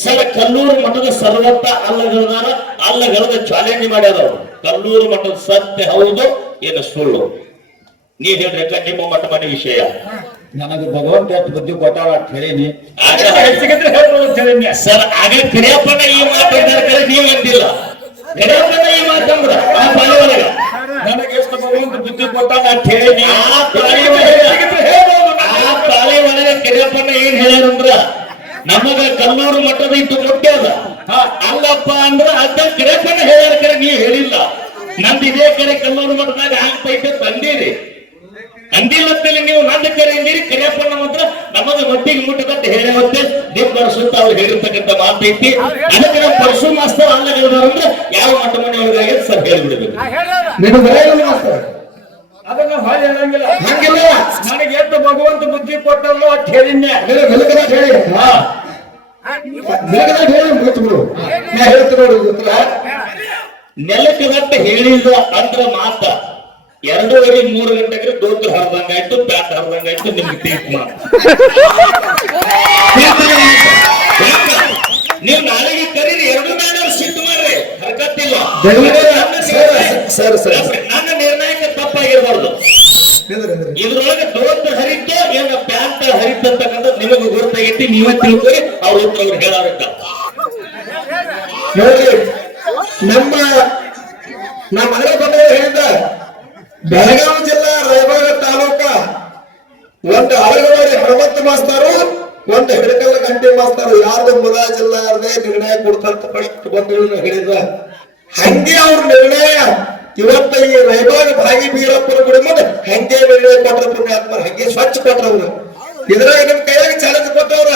Sir Kallur ಮಠದ ಸರ್ವತ್ತ ಅಲ್ಲಗಳದಾರ ಅಲ್ಲಗಳದ challenge ಮಾಡ್ಯಾರವ್ರು. Kallur ಮಠದ ಸತ್ಯ ಹೌದು ಏನು ಸುಳ್ಳು ನೀವ್ ಹೇಳ್ರಿ ನಿಮ್ಮ ಮಠ ಮನೆ ವಿಷಯ. ನನಗೆ ಭಗವಂತ ಎಷ್ಟು ಬುದ್ಧಿ ಕೊಟ್ಟಾರ ಅಂತ ಹೇಳೀನಿ. ಸರ್ ಆಗ ಕರಿಯಪ್ಪನ ಈ ಮಾತಾಡಿದ್ರೆ ನೀವು ಅಂದಿಲ್ಲ. ಕರಿಯಪ್ಪನ ಈ ಮಾತಂದ್ರ ಆ ಬಾಯಿ ಒಳಗ ನನಗೆ ಎಷ್ಟು ಭಗವಂತ ಬುದ್ಧಿ ಕೊಟ್ಟಾರ ಅಂತ ಹೇಳೀನಿ. ಆ ಬಾಯಿ ಒಳಗೆ ಕರಿಯಪ್ಪನ ಏನ್ ಹೇಳ್ಯಾರಂದ್ರ ನಮಗ ಕಲ್ಲೂರು ಮಠದ ಇಟ್ಟು ಮುಟ್ಟ್ಯದ ಅಲ್ಲಪ್ಪ ಅಂದ್ರ ಅದ ಕರಿಯಪ್ಪನ ಹೇಳ್ಯಾರ. ಕರೆ ನೀವು ಹೇಳಿಲ್ಲ. ನಂದು ಇದೇ ಕರೆ ಕಲ್ಲೂರು ಮಠದಾಗ ಆಗ್ತೈತೆ ತಂದೀರಿ ಅಂದಿಲ್ಲತ್ತಲ್ಲಿ ನೀವು ನನ್ನ ಕರೆ ಅಂದಿರಿ. ಕರಿಯಪ್ಪನ ಮಾತ್ರ ನಮಗ ಮಟ್ಟಿಗೆ ಮುಟ್ಟದಂತ ಹೇಳವತ್ತೆ ನಿಮ್ ಸುತ್ತ ಅವ್ರು ಹೇಳಿರ್ತಕ್ಕಂಥ ಮಾತೈತಿ. ಅದಕ್ಕೆ ನಮ್ಮ ಪರಶು ಮಾಸ್ತರ್ ಅಲ್ಲ ಹೇಳಿದವ್ರಂದ್ರೆ ಯಾವ ಮಠ ಮನೆ ಒಳಗಾಗ ಸರ್ ಹೇಳ್ಬಿಡ್ಬೇಕು. ಅದನ್ನ ಹಾಗೆ ಹೇಳಂಗಿಲ್ಲ. ಹಂಗಿಲ್ಲ. ನನಗೆ ಎಷ್ಟು ಭಗವಂತ ಬುದ್ಧಿ ಕೊಟ್ಟಲ್ಲ ಅಂತ ಹೇಳಿದ್ನೆ. ಹೇಳಿ ನೆಲಕ್ಕೆ ಗಂಟೆ ಹೇಳಿದ ಅಂದ್ರ ಮಾತ 2:30 ಗಂಟೆಗೆ ದೋತ್ರ ಹರಿದಂಗಾಯ್ತು, ಪ್ಯಾಟ್ ಹರಿದಂಗಾಯ್ತು. ನಿಮ್ಗೆ ತೀರ್ಪು ನೀವು ನಾಳೆಗೆ ಕರೀರಿ. 2 ಮೇಲೆ ಸಿಟ್ಟು ಮಾಡ್ರಿ, ಹರ್ಕತ್ತಿಲ್ಲ. ನನ್ನ ನಿರ್ಣಯಕ್ಕೆ ತಪ್ಪಾಗಿರ್ಬಾರ್ದು. ಇದ್ರೊಳಗೆ ದೋತ್ರ ಹರಿತು ಏನ ಪ್ಯಾಂಟ್ ಹರಿತಕ್ಕಂಥ ನಿಮಗೆ ಗೊತ್ತಾಗೈತಿ. ನೀವೇ ತಿಳ್ಕೊರಿ. ಅವ್ರ ಉತ್ತರ ಅವ್ರು ಹೇಳಾರಕ್ಕ ನೋಡಿ. ನಮ್ಮ ಮನೆ ಬಂದ ಹೇಳಿದ ಬೆಳಗಾವಿ ಜಿಲ್ಲಾ ರಾಯಬಾಗ ತಾಲೂಕ ಒಂದು ಅಳಗವಾಡಿ ಹನುಮಂತ ಮಾಸ್ತರು, ಒಂದು ಹಿಡಕಲ್ಲ ಗಂಟೆ ಮಾಸ್ತರು, ಯಾರ್ದು ಮುದಾ ಜಿಲ್ಲಾ ಯಾರದೇ ನಿರ್ಣಯ ಕೊಡ್ತಂತ ಫಸ್ಟ್ ಬಂದು ಹೇಳಿದ. ಹಂಗೆ ಅವ್ರ ನಿರ್ಣಯ ಇವತ್ತ ಈ ರಾಯಬಾಗ ಭಾಗಿ ಬೀರಪ್ಪನ ಗುಡಿ ಮುಂದೆ ಹಂಗೆ ನಿರ್ಣಯ ಕೊಟ್ರ ಪುಣ್ಯಾತ್ಮ, ಹಂಗೆ ಸ್ವಚ್ಛ ಕೊಟ್ರವ್ರು. ಇದ್ರಾಗ ನಿಮ್ ಕೈಯಾಗ ಚಾಲೆಂಜ್ ಕೊಟ್ಟವ್ರ.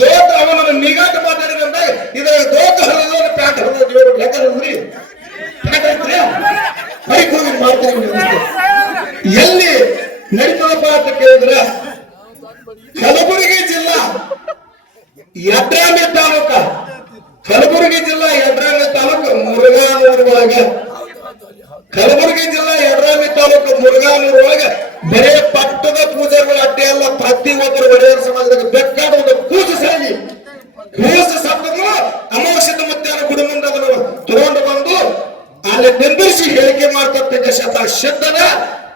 ದೋತ ಅವನ ನಿಗಾಟ ಮಾತಾಡಿದಂದಾಗ ಇದ್ರಾಗ ದೋತ ಹರಿದ ಪ್ಯಾಂಟ್ ಹರಿದ್ರಿ ಎಲ್ಲಿ ನಡೀತದಪ್ಪ ಅಂತ ಕೇಳಿದ್ರ ಕಲಬುರಗಿ ಜಿಲ್ಲಾ ಯಡ್ರಾಮಿ ತಾಲೂಕ, ಕಲಬುರಗಿ ಜಿಲ್ಲಾ ಯಡ್ರಾಮಿ ತಾಲೂಕು ಮುರುಘಾನೂರು ಒಳಗ, ಕಲಬುರಗಿ ಜಿಲ್ಲಾ ಯಡ್ರಾಮಿ ತಾಲೂಕು ಮುರುಘಾನೂರು ಒಳಗ ಬರೇ ಪಟ್ಟದ ಪೂಜೆಗಳು ಅಡ್ಡೆ ಅಲ್ಲ. ಪ್ರತಿ ಒಬ್ಬರು ಒಡೆಯರ ಸಮಾಜದಾಗ ಬೇಕಾದ ಒಂದು ಕೂಸು ಸಾಗಿ ಕೂಸು ಸತ್ತನು ಅಮೋಷದ ಮಧ್ಯಾಹ್ನ ಗುಡಿ ಮುಂದೆ ಅದನ್ನು ತಗೊಂಡು ಬಂದು ಅಲ್ಲಿ ನಿಂದಿರಿಸಿ ಹೇಳಿಕೆ ಮಾಡ್ತಕ್ಕಂಥ ಶಬ್ದದ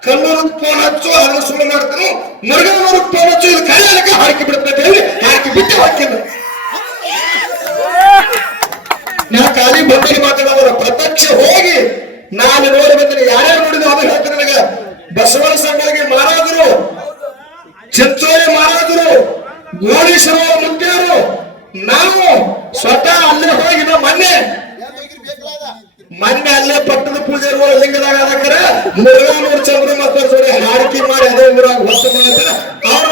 ಕಲ್ಲೂರು ಫೋನ್ ಹಚ್ಚು ಅದನ್ನು ಸುಳ್ಳು ಮಾಡ್ತಾನು, ಮುರುಘಾನೂರು ಫೋನ್ ಹಚ್ಚು ಇದು ಕಾಯಲಿಕ್ಕೆ ಹಾಕಿ ಬಿಡುತ್ತೆ ಹೇಳಿ ಹಾಕಿ ಬಿಟ್ಟು ಹಾಕಿಲ್ಲ. ನಾ ಖಾಲಿ ಬಂದಿಗೆ ಮಾತಾಡೋರ ಪ್ರತ್ಯಕ್ಷ ಹೋಗಿ ನಾನು ನೋಡಿ ಬಂದಿನಿ. ಯಾರ್ಯಾರು ನೋಡಿದ್ರು ಅದು ಹೇಳ್ತಾರೆ ನನಗೆ. ಬಸವನ ಸಂಘಗಳಿಗೆ ಮಹಾರಾಜರು, ಚಿಂಚೋಳಿ ಮಹಾರಾಜರು, ಗೋಳೀಶ್ವರ ಮುಖ್ಯರು, ನಾವು ಸ್ವತಃ ಅಲ್ಲೇ ಹೋಗಿ ಮೊನ್ನೆ ಅಲ್ಲೇ ಪಟ್ಟದ ಪೂಜೆ ಲಿಂಗದಾಗ ಅದಕ್ಕರೆ ಮುರುಘಾನೂರು ಚಂದ್ರ ಮತ್ತು ಹಾರಿಕೆ ಮಾಡಿ ಅದೇ ಊರಾಗ ಹೊತ್ತು ಮಾಡ್ತಾರೆ. ಅವರ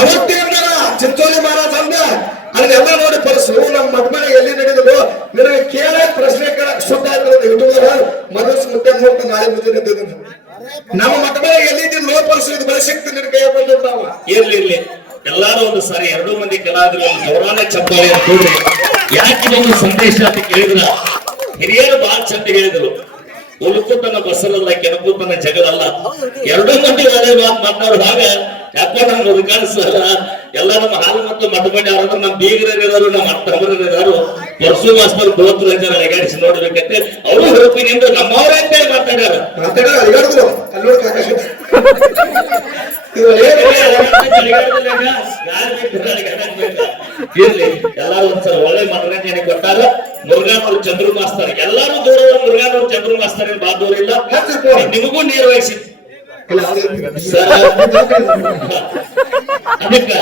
ಅವತ್ತಿನ ಚಿಂಚೋಳಿ ಮಹಾರಾಜ ಅಂದ ಅದನ್ನೆಲ್ಲ ನೋಡಿ ಪರಿಸು ನಮ್ಮ ಮಠ ಮನೆ ಎಲ್ಲಿ ನಡೆದ್ರು ನಿನಗೆ ಕೇಳ ಪ್ರಶ್ನೆ ಕೇಳ ಶುದ್ಧ ಆಗ್ತದೆ. ಯೂಟ್ಯೂಬ್ ಮನಸ್ಸು ಮುಟ್ಟೆ ನೋಡ್ತಾ ನಾಳೆ ಮುಂಜಾನೆ ನಮ್ಮ ಮಠ ಮನೆ ಎಲ್ಲಿದ್ದು ಲೋ ಪರಿಸು ಇದು ಬಳಸಿಕ್ತು ನಿನ್ ಕೈ ಬಂದಿದ್ದು ನಾವು ಇರ್ಲಿ. ಎಲ್ಲಾರು ಒಂದು ಸಾರಿ 2 ಮಂದಿ ಕೆಲವಾದ್ರೂ ಒಂದು ಗೌರವನೇ ಚಪ್ಪಾಳೆ ಕೂಡ್ರಿ. ಯಾಕೆ ಒಂದು ಸಂದೇಶ ಅಂತ ಕೇಳಿದ್ರ ಹಿರಿಯರು ಬಹಳ ಚಂದ ಹೇಳಿದ್ರು. ಉಳುಕುತನ ಬಸರಲ್ಲ, ಕೆಣಕುತನ ಜಗಳಲ್ಲ. 2 ಮಂದಿ ಒಳ್ಳೆ ಮಾತನಾಡುವಾಗ ಯಾಕೋ ನಮ್ಗೆ ಅದು ಕಾಣಿಸಲ್ಲ. ಎಲ್ಲ ನಮ್ಮ ಹಾಲು ಮತ್ತು ಮಠ ಮನೆ ಅವರ ನಮ್ಮ ಬೀಗರಿದಾರು, ನಮ್ಮ ತಮ್ಮರಿದಾರು, ಪರಶು ಮಾಸ್ತರ್ ದೋತ್ರ ಅಲಗಾಡಿಸಿ ನೋಡ್ಬೇಕಂತೆ ಅವರು ಹುರುಪಿನಿಂದ ನಮ್ಮವರೇ ಅಂತ ಮಾತಾಡ್ಯಾರ. ಇರ್ಲಿ, ಎಲ್ಲಾರು ಒಂದ್ಸಲ ಒಳ್ಳೆ ಮನರಂಜನೆ ಕೊಟ್ಟಾರ. ಮುರುಘಾನೂರು ಚಂದ್ರ ಮಾಸ್ತರ್ ಎಲ್ಲಾರು ದೂರ, ಮುರುಘಾನೂರು ಚಂದ್ರ ಮಾಸ್ತರ್ ಬಾ ದೂರ ಇಲ್ಲ. ನಿಮಗೂ ನಿರ್ವಹಿಸಿ ಅದಕ್ಕ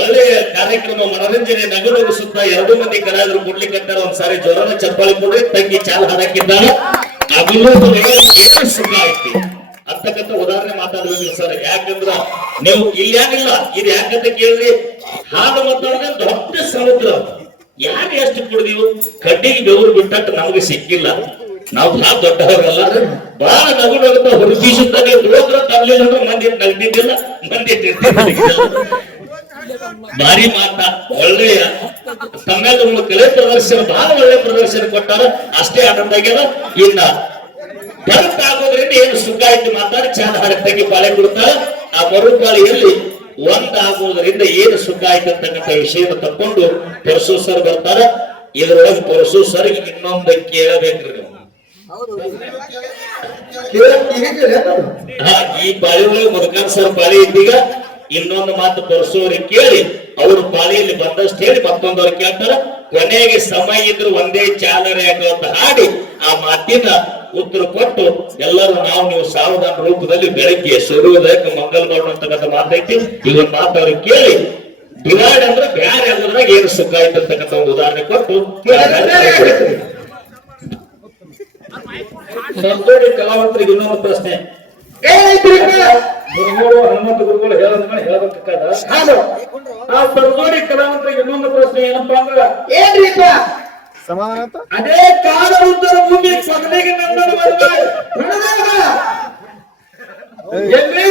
ಒಳ್ಳೆಯ ಕಾರ್ಯಕ್ರಮ ಮನರಂಜನೆ ನಗರದ ಸುತ್ತ 2 ಮಂದಿ ಕಲಾವಿದರು ಕೊಡ್ಲಿಕ್ಕೆ ಒಂದ್ಸಾರಿ ಜೋರಾದ ಚಪ್ಪಾಳೆ ಕೊಡ್ರಿ. ತಂಗಿ ಚಾಲ್ ಹಾಕಿದ್ದಾರೆ. ಸುಖ ಐತಿ ಅಂತಕ್ಕಂಥ ಉದಾಹರಣೆ ಮಾತಾಡ್ಬೇಕು ಸರ್. ಯಾಕಂದ್ರ ನೀವು ಇಲ್ಲಾಗಿಲ್ಲ ಇದು ಯಾಕಂತ ಕೇಳಿ ಹಾಲು ಮಾತಾಡಿದ್ರೆ ದೊಡ್ಡ ಸಮುದ್ರ. ಯಾರು ಎಷ್ಟು ಕುಡಿದೀವು ಕಡ್ಡಿಗೆ ಬೆವರು ಬಿಟ್ಟಟ್ಟು ನಮಗೆ ಸಿಕ್ಕಿಲ್ಲ. ನಾವು ಬಹಳ ದೊಡ್ಡವರಲ್ಲ, ಬಹಳ ನಗು ನಗುತ್ತಾ ಹುಡುಕಿಸುತ್ತಾನೆ. ದೋತ್ರ ತರಲಿಲ್ಲ ಅಂದ್ರೆ ಮಂದಿ ನಗ್ದಿದ್ದಿಲ್ಲ, ಮಂದಿ ಭಾರಿ ಮಾತ. ಒಳ್ಳೆಯ ತಮ್ಮೆಲ್ಲ ಕಲೆ ಪ್ರದರ್ಶನ ಬಹಳ ಒಳ್ಳೆ ಪ್ರದರ್ಶನ ಕೊಟ್ಟಾರ. ಅಷ್ಟೇ ಆನಂದ ಆಗ್ಯದ. ಇನ್ನ ಬರುತ್ತ ಆಗೋದ್ರಿಂದ ಏನು ಸುಖ ಆಯ್ತು ಮಾತಾಡಿ ಚಾಲ ಹರಕ್ತಾಗಿ ಬಾಳೆ ಕೊಡ್ತಾರ. ಆ ಮರುಗಾಳಿಯಲ್ಲಿ ಒಂದಾಗುವುದರಿಂದ ಏನು ಸುಖ ಆಯ್ತು ಅಂತಕ್ಕಂಥ ವಿಷಯವನ್ನು ತಕೊಂಡು ಪರಶು ಸರ್ ಬರ್ತಾರ. ಇದ್ರೊಳಗೆ ಪರಶು ಸರ್ ಇನ್ನೊಂದು ಕೇಳಬೇಕ್ರಿ ನೀವು. ಈ ಪಾಳಿ ಒಳಗೆ ಮುದುಕನ್ ಸರ್ ಪಾಳಿ ಇದ್ದೀಗ ಇನ್ನೊಂದು ಮಾತು ಪರಶು ಅವ್ರಿಗೆ ಕೇಳಿ ಅವ್ರ ಪಾಳಿಯಲ್ಲಿ ಬಂದಷ್ಟು ಹೇಳಿ ಮತ್ತೊಂದವ್ರು ಕೇಳ್ತಾರ. ಕೊನೆಗೆ ಸಮಯ ಇದ್ರು ಒಂದೇ ಚಾಲನೆ ಅಂತ ಹಾಡಿ ಆ ಮಾತಿನ ಉತ್ತರ ಕೊಟ್ಟು ಎಲ್ಲರೂ ನೀವು ಸಾವಧಾನ ರೂಪದಲ್ಲಿ ಬೆಳಗ್ಗೆ ಸೂರ್ಯೋದಯಕ್ಕೆ ಮಂಗಲ ಮಾಡುವಂತಕ್ಕಂಥ ಮಾತೈತಿ. ಇವನ್ ಮಾತು ಅವ್ರಿಗೆ ಕೇಳಿ ಡಿವೈಡ್ ಅಂದ್ರೆ ಬ್ಯಾರೆ ಅನ್ನೋದ್ರಾಗ ಏನು ಸುಖ ಆಯ್ತು ಅಂತಕ್ಕಂಥ ಒಂದು ಉದಾಹರಣೆ ಕೊಟ್ಟು ಸಂತೋಷಿ ಕಲಾವಂತರಿಗೆ ಇನ್ನೊಂದು ಪ್ರಶ್ನೆ. ಗುರುಗಳು ಹನುಮಂತ ಗುರುಗಳು ಹೇಳೋದ್ಮೇಲೆ ಹೇಳ್ಬೇಕಾದ ಆ ಸರ್ಜೋಡಿ ಕಲಾವಂತರಿಗೆ ಇನ್ನೊಂದು ಪ್ರಶ್ನೆ ಏನಪ್ಪಾ ಅಂದ್ರ ಏನ್ರಿಪ್ಪ ಅದೇ ಕಾಲ ಉತ್ತರ ಭೂಮಿ ಪಗಲಿಗೆ ಎಲ್ಲಿ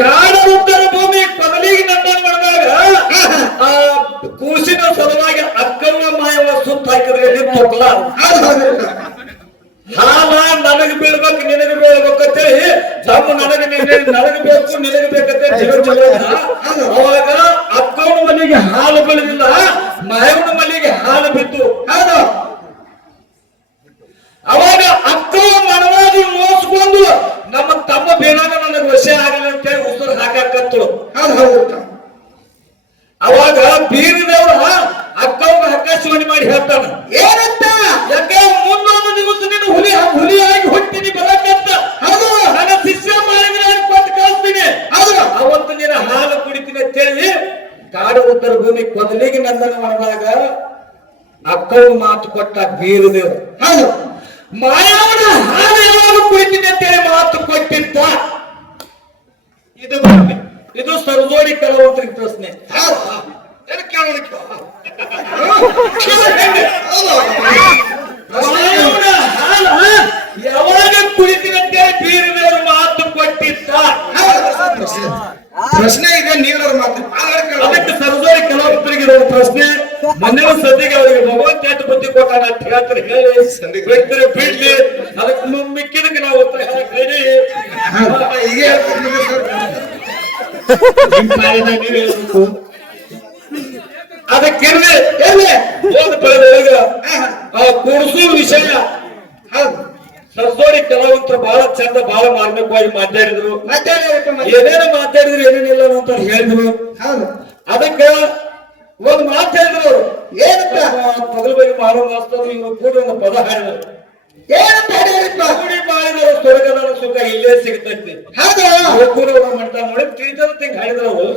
ಕಾಲ ಉತ್ತರ ಭೂಮಿ ಪಗಲಿಗೆ ನಂದನ್ ಮಾಡಿದಾಗ ಆ ಕೂಸಿನ ಸಲುವಾಗಿ ಅಕ್ಕನ ಮಾಯವ ಸುತ್ತ ಹಾಕಿದ್ರೆ ತೊಕ್ಕಲ ಹಾಲ ನನಗೆ ಬೀಳ್ಬೇಕು ನಿನಗೆ ಬೀಳ್ಬೇಕು ಅಂತೇಳಿ ತಮ್ಮ ನನಗೆ ಬೇಕು ನಿನಗೆ ಬೇಕಂತ ಅವಾಗ ಅಕ್ಕನ ಮನೆಗೆ ಹಾಲು ಬೀಳಲಿಲ್ಲ, ಮಾಯವನ ಮನೆಗೆ ಹಾಲು ಬಿತ್ತು. ಅವಾಗ ಅಕ್ಕ ಮನವಾಗಿ ಮೋಸ್ಕೊಂಡು ನಮ್ಮ ತಮ್ಮ ಬೇನಾಗ ನನಗೆ ವಶ ಆಗಲಿ ಅಂತೇಳಿ ಉಸಿರು ಹಾಕತ್ತು. ಅವಾಗ ಬೀರಿದವ್ರ ಅಕ್ಕವ್ನ ಆಕಾಶವಾಣಿ ಮಾಡಿ ಹೇಳ್ತಾನ ಏನಂತ, ಯಾಕೆ ಮುಂದೊಂದು ದಿವಸ ನೀನು ಹುಲಿಯಾಗಿ ಹುಟ್ಟಿನಿ ಬರಕಂತ ನನ್ನ ಶಿಷ್ಯ ಮಾಡಿದ್ರೆ ಕೊಟ್ಟು ಕಳಿಸ್ತೀನಿ, ಅವತ್ತು ನೀನು ಹಾಲು ಕುಡಿತೀನಿ ಅಂತೇಳಿ ಕಾಡು ಉತ್ತರ ಭೂಮಿ ಕೊದಲಿಗೆ ನಂದನ ಮಾಡಿದಾಗ ಅಕ್ಕವ್ನ ಮಾತು ಕೊಟ್ಟ ಬೀರಿದೇವ್ರು. ಮಾಯವನ ಹಾಲು ಯಾವಾಗ ಕುಡಿತೀನಿ ಅಂತೇಳಿ ಮಾತು ಕೊಟ್ಟಿದ್ದ. ಇದು ಸರ್ಜೋಡಿ ಕಲಾವಂತರಿಗೆ ಪ್ರಶ್ನೆ. ಯಾವಾಗ ಕುಳಿತಿನಂತೆ ಬೀರಿದವರು ಮಾತು ಕೊಟ್ಟಿದ್ದ ಪ್ರಶ್ನೆ ಇದೆ. ನೀವರ ಮಾತು ಅದಕ್ಕೆ ಸರ್ಜೋಡಿ ಕಲಾವಂತರಿಗೆ ಇರೋ ಪ್ರಶ್ನೆ. ಮನೆಯ ಸದ್ಯಗೆ ಅವರಿಗೆ ಭಗವಂತ ಎಷ್ಟು ಬುದ್ಧಿ ಕೊಟ್ಟಾನ ಅಂತ ಹೇಳ್ತಾರೆ. ಹೇಳಿ ವ್ಯಕ್ತಿಯ ಬಿಡ್ಲಿ, ಅದಕ್ಕೆ ಮಿಕ್ಕಿದಕ್ಕೆ ನಾವು ಉತ್ತರ ಹೇಳಿ ಈಗ ಅದಕ್ಕೆ ಕೂಡಿಸೋ ವಿಷಯ ಸರ್ಜೋಡಿ ಕಲಾವಂತರು ಬಹಳ ಚಂದ ಬಹಳ ಮಾರ್ಮಿಕವಾಗಿ ಮಾತಾಡಿದ್ರು. ಏನೇನು ಮಾತಾಡಿದ್ರು ಏನೇನಿಲ್ಲ ಅಂತ ಹೇಳಿದ್ರು. ಅದಕ್ಕೆ ಒಂದು ಮಾತು ಹೇಳಿದ್ರು ಅವರು ಏನಂತ ಪಗಲ ಬಗ್ಗೆ ಮಾಡೋ ಮಾಸ್ತರು ಇವರು ಕೂಡ ಒಂದು ಪದ ಹಾಡಿದರು. ಏನಂತ ಹೇಳಿದ್ರಪ್ಪ? ಕೂಡಿ ಮಾಡಿದ್ರು ಸ್ವರ್ಗದ ಸುಖ ಇಲ್ಲೇ ಸಿಗ್ತೈತಿ. ಮಾಡ್ತಾ ನೋಡಿ ತಿಳಿದಂತ ಹಾಡಿದ್ರು ಅವರು.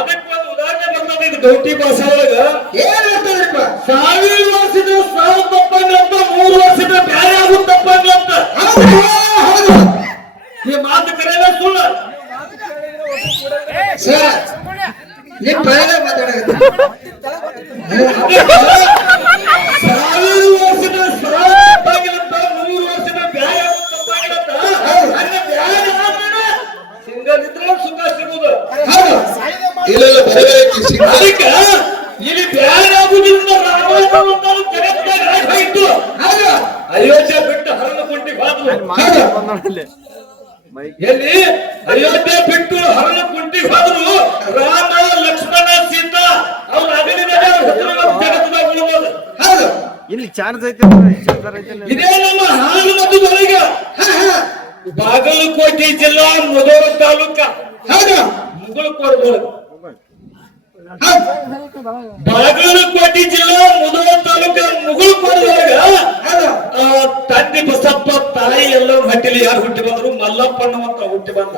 ಅದಕ್ಕೆ ಒಂದು ಉದಾಹರಣೆ ಬರ್ತದೆ. ಇದು ಗೌಟಿ ಭಾಷೆ ಒಳಗ ಏನ್ ಹೇಳ್ತಾರಪ್ಪ, 1000 ವರ್ಷದ ಸಾವು ತಪ್ಪಂಗಂತ 3 ವರ್ಷದ ಬ್ಯಾರೆ ಆಗುತ್ತ ತಪ್ಪಂಗಂತ. ಈ ಮಾತು ಕರೆಯಲ್ಲ ಸುಳ್ಳು. ನೀನ್ ಪರಲ್ಲ ಮಾತಾಡೋದು. 1000 ವರ್ಷದ ಸಾವು ತಪ್ಪಂಗಿಲ್ಲಂತ 3 ವರ್ಷದ ಬ್ಯಾರೆ ಆಗುತ್ತ ತಪ್ಪಂಗಿಲ್ಲಂತ. ಸಿಂಗಲ್ ಇದ್ರೆ ಸುಖ ಸಿಗುದು. ಅದಕ್ಕೆ ಇಲ್ಲಿ ಬ್ಯಾರೆ ಆಗುವುದರಿಂದ ಅಯೋಧ್ಯ ಬಿಟ್ಟು ಹರಣ ಕುಂಟಿ ಹೋದ್ರು. ಎಲ್ಲಿ ಅಯೋಧ್ಯ ಬಿಟ್ಟು ಹರಣ ಕುಂಟಿ ಹೋದ್ರು. ರಾಮ ಲಕ್ಷ್ಮಣ ಸೀತಾ ಅವ್ರ ಜಗತ್ತದಾಗ ಉಳ್ಬೋದು. ಇಲ್ಲಿ ಚಾನ್ಸ್ ಐತೆ. ಇದೇ ನಮ್ಮ ಹಾಲು ಮಧ್ಯದೊಳಗೆ ಬಾಗಲಕೋಟೆ ಜಿಲ್ಲಾ ಮುಧೋಳ ತಾಲೂಕ ಮುಗುಳಕೋಟೆ ಬಾಗಲಕೋಟೆ ಜಿಲ್ಲಾ ಮುಧೋಳ ತಾಲೂಕ ಮುಗುಳಕೋಟೆಯೊಳಗ ತಂದೆ ಬಸಪ್ಪ ತಾಯಿ ಎಲ್ಲರೂ ಹಟ್ಟಿಲಿ ಯಾರು ಹುಟ್ಟಿ ಬಂದ್ರು? ಮಲ್ಲಪ್ಪ ಅನ್ನುವಂತ ಹುಟ್ಟಿ ಬಂದ.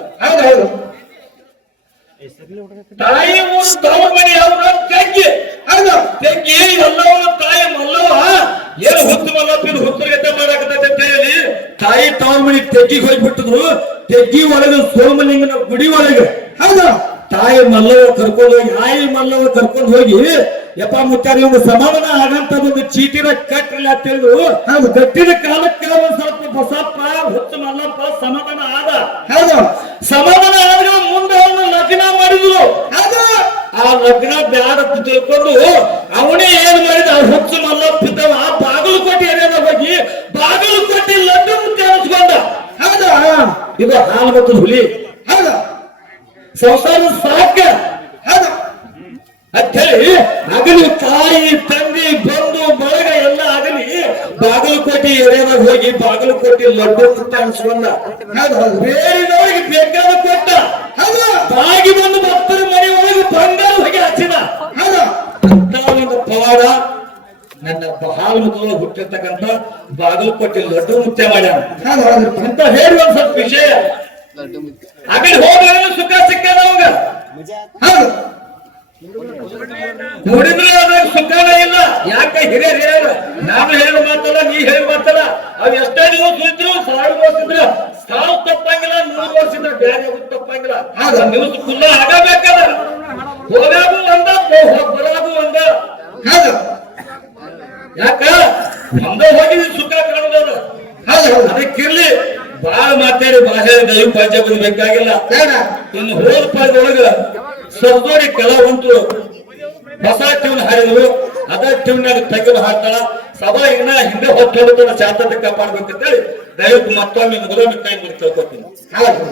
ತಾಯಿ ಊರು ತವ್ರ ಮನೆ ಅವ್ರ ತೆಗ್ಗಿ ತೆಗ್ಗಿ ಎಲ್ಲವನ್ನ ತಾಯಿ ಮಲ್ಲವ ಏನು ಹುತ್ತು ಮಲ್ಲಪ್ಪ ಇದು ಹುತ್ತುಗತೆ ಮಾಡಾಕತೈತೆ ಅಂತ ಹೇಳಿ ತಾಯಿ ತವ್ರ ಮನೆ ತೆಗ್ಗಿಗೆ ಹೋಗ್ಬಿಟ್ಟಿದ್ರು. ತೆಗ್ಗಿ ಒಳಗ ಸೋಮಲಿಂಗನ ಗುಡಿ ಒಳಗ ತಾಯಿ ಮಲ್ಲವ ಕರ್ಕೊಂಡು ಹೋಗಿ ಆಯಿ ಮಲ್ಲವ ಕರ್ಕೊಂಡು ಹೋಗಿ ಯಪ್ಪ ಮುಚ್ಚಾರಿ ಒಂದು ಸಮಾಧಾನ ಆಗಂತ ಒಂದು ಚೀಟಿನ ಕಟ್ಟಿಲ್ಲ ಅಂತ ಹೇಳಿದ್ರು. ಕಟ್ಟಿದ ಕಾಲಕ್ಕೆ ಒಂದು ಸ್ವಲ್ಪ ಬಸಪ್ಪ ಹುಚ್ಚ ಮಲ್ಲಪ್ಪ ಸಮಾಧಾನ ಆದ. ಸಮಾಧಾನ ಆದ್ರೆ ಮುಂದೆ ಅವನು ಲಗ್ನ ಮಾಡಿದ್ರು. ಆ ಲಗ್ನ ಬ್ಯಾಡ ತಿಳ್ಕೊಂಡು ಅವನೇ ಏನ್ ಮಾಡಿದ, ಹುಚ್ಚ ಮಲ್ಲಪ್ಪ ಇದ್ದವ ಬಾಗಲಕೋಟೆ ಏರಿಯಾದ ಹೋಗಿ ಬಾಗಲಕೋಟೆ ಲಡ್ಡು ಕಾಣಿಸ್ಕೊಂಡ. ಇದು ಹಾಲು ಮತ್ತು ಹುಲಿ. ಸಂಸಾರ ಸಾಕ ಹೌದು ಅಂತೇಳಿ ಆಗಲಿ ತಾಯಿ ತಂದೆ ಬಂಧು ಬಳಗ ಎಲ್ಲ ಆಗಲಿ ಬಾಗಲಕೋಟೆ ಏರಿಯಾದಾಗ ಹೋಗಿ ಬಾಗಲಕೋಟೆ ಲಡ್ಡು ಮುತ್ತ ಅನ್ಸ್ಕೊಂಡ ಹೌದು ಹೌದು ಬೇರೆದವರಿಗೆ ಬೇಕಾದ ಕೊಟ್ಟ ಹೌದು ತಾಗಿ ಬಂದು ಭಕ್ತರ ಮನೆಯೊಳಗೆ ಬಂಗಾರ ಹೋಗಿ ಹಚ್ಚಿದ ಹೌದು ಅಂತ ಒಂದು ಪವಾಡ ನನ್ನ ಹಾಲು ಮುಖದೊಳಗೆ ಹುಟ್ಟಿರ್ತಕ್ಕಂಥ ಬಾಗಲಕೋಟೆ ಲಡ್ಡು ಮುತ್ಯ ಮಾಡ್ಯಾನ ಹೌದು ಹೌದು ಅಂತ ಹೇಳಿ ಒಂದ್ ಸ್ವಲ್ಪ ವಿಷಯ ಆಗಲಿ ಹೋದ್ರೆ ಸುಖ ಸಿಕ್ಕದ ಅವಾಗ ಹೌದು ನೋಡಿದ್ರೆ ಅದ್ರಾಗ ಸುಖನ ಇಲ್ಲ ಯಾಕೆ ಹಿರಿಯರು ನಾನು ಹೇಳಿ ಮಾತಲ್ಲ ನೀ ಹೇಳಿ ಮಾತಲ್ಲ ಅವ್ ಎಷ್ಟೇ ದಿವಸ ಇದ್ರು 1000 ವರ್ಷ ಇದ್ರು 1000 ತಪ್ಪಂಗಿಲ್ಲ 100 ವರ್ಷ ಇದ್ರೆ ಬೇರೆ ತಪ್ಪಂಗಿಲ್ಲ ನ್ಯೂಸ್ ಫುಲ್ಲ ಆಗಬೇಕಲ್ಲ ಹೋಗಾಗು ಒಂದ ಬರಾಗು ಒಂದ ಹೌದು ಯಾಕ ಒಂದ ಹೋಗಿ ಸುಖ ಕಾಣೋದು ಹೌದು ಹೌದು ಅದಕ್ಕಿರ್ಲಿ ಬಾಳ ಮಾತಾಡಿ ಭಾಷೆ ದೈವ ಪಂಚ ಬೇಕಾಗಿಲ್ಲ ಬೇಡ ಇನ್ನು ಹೋದ ಪಾದೊಳಗ ಸರ್ದೋಡಿ ಕಲಾವಂತರು ಹೊಸ ಟ್ಯೂನ್ ಹಾಡಿದ್ರು ಅದ ಟ್ಯೂನ್ನಾಗ ತೆಗೆದು ಹಾಡ್ತಾಳ ಸಭಾ ಇನ್ನ ಹಿಂದೆ ಹೊತ್ತು ಚಾತತೆ ಕಾಪಾಡ್ಬೇಕಂತೇಳಿ ದಯವಿಟ್ಟು ಮತ್ತೊಮ್ಮೆ ಮೊದಲನೇ ಕೈ ಮಾಡಿ ತಿಳ್ಕೊತೀನಿ ಹೌದು